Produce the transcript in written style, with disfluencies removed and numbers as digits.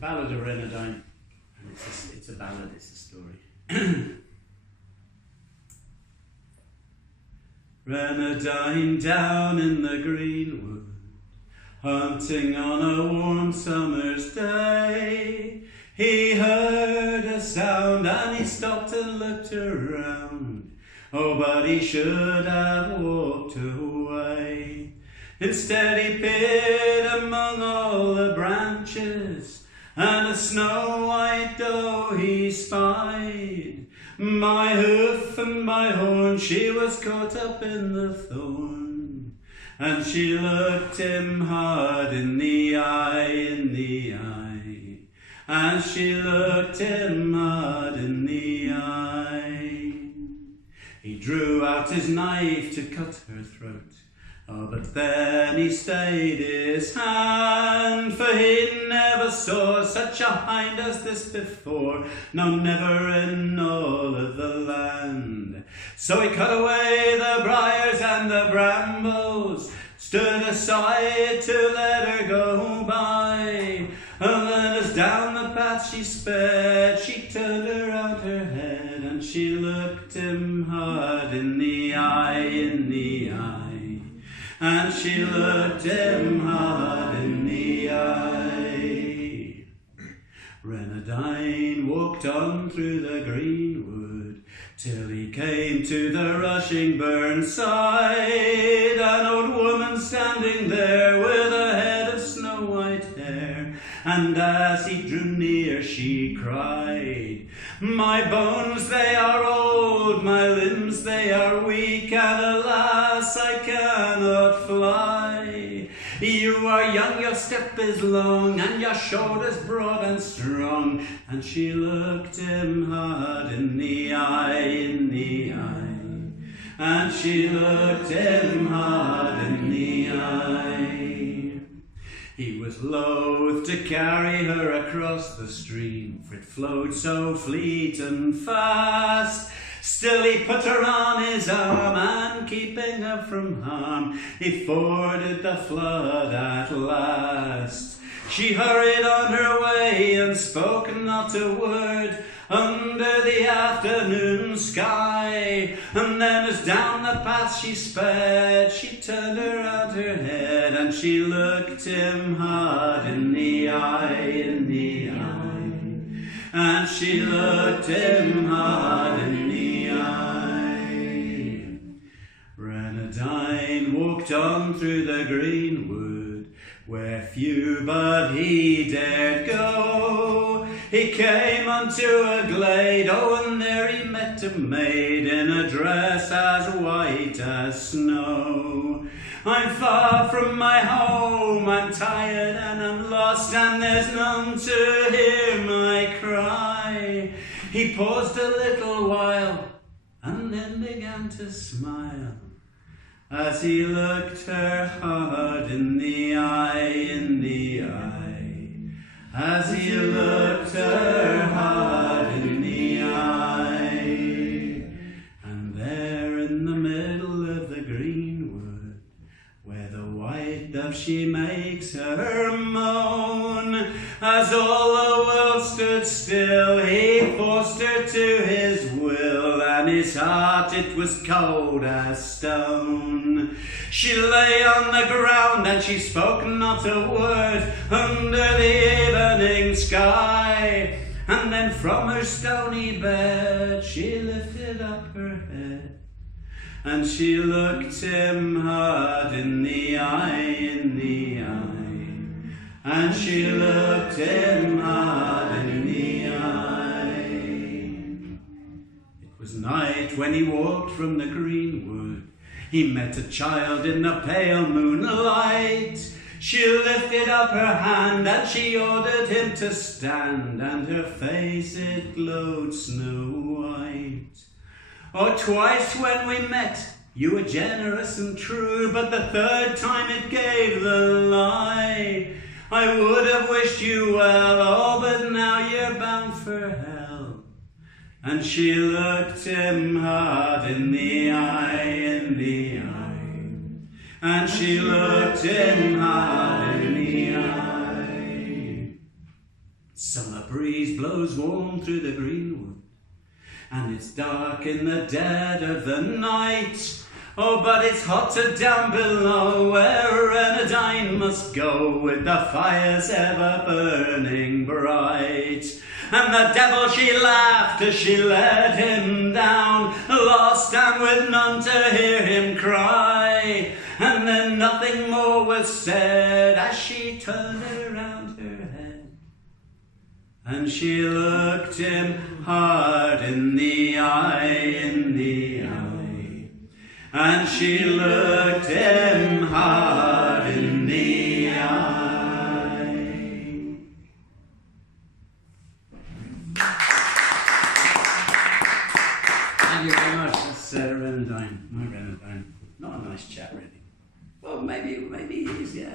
Ballad of Reynardine, and it's a ballad, it's a story. Reynardine down in the greenwood, hunting on a warm summer's day. He heard a sound and he stopped and looked around. Oh, but he should have walked away. Instead he peered among all the branches, and a snow-white doe he spied. My hoof and my horn, she was caught up in the thorn, and she looked him hard in the eye, in the eye, and she looked him hard in the eye. He drew out his knife to cut her throat, oh, but then he stayed his hand, for he never saw such a hind as this before, no, never in all of the land. So he cut away the briars and the brambles, stood aside to let her go by, and then as down the path she sped, she turned around her head, and she looked him hard in the eye, in the eye, and she looked him hard in the eye. Reynardine walked on through the greenwood, till he came to the rushing burn side, an old woman standing there with a head of snow-white hair, and as he drew near she cried, "My bones they are old, my limbs they are weak, and alas I cannot fly. You are young, your step is long, and your shoulders broad and strong." And she looked him hard in the eye, in the eye, and she looked him hard in the eye. He was loath to carry her across the stream, for it flowed so fleet and fast. Still he put her on his arm, and keeping her from harm, he forded the flood at last. She hurried on her way and spoke not a word under the afternoon sky, and then as down the path she sped, she turned around her head, and she looked him hard in the eye, in the eye, and she looked him hard in the eye. Reynardine walked on through the greenwood, where few but he dared go. He came unto a glade, oh, and there he met a maid in a dress as white as snow. "I'm far from my home, I'm tired and I'm lost, and there's none to hear my cry." He paused a little while, and then began to smile, as he looked her hard in the eye, in the eye, as he looked her hard in the eye. And there in the middle of the greenwood, where the white dove she makes her moan, as all the world stood still, he forced her to his will, and his heart it was cold as stone. She lay on the ground and she spoke not a word under the evening sky, and then from her stony bed she lifted up her head, and she looked him hard in the eye, in the eye, and she looked him hard in the eye. It was night when he walked from the greenwood. He met a child in the pale moonlight. She lifted up her hand and she ordered him to stand, and her face it glowed snow white. "Oh, twice when we met you were generous and true, but the third time it gave the lie. I would have wished you well, oh, but now you're bound for hell." And she looked him hard in the eye, in the eye, and she looked him hard in the eye. breeze blows warm through the greenwood, and it's dark in the dead of the night. Oh, but it's hotter down below, where Reynardine must go, with the fires ever burning bright. And the devil she laughed as she led him down, lost and with none to hear him cry. And then nothing more was said as she turned around her head, and she looked him hard in the eye, in the eye. And she looked him hard in the eye. Thank you very much. That's Reynardine, my Reynardine. Not a nice chap, really. Well, maybe he is, yeah.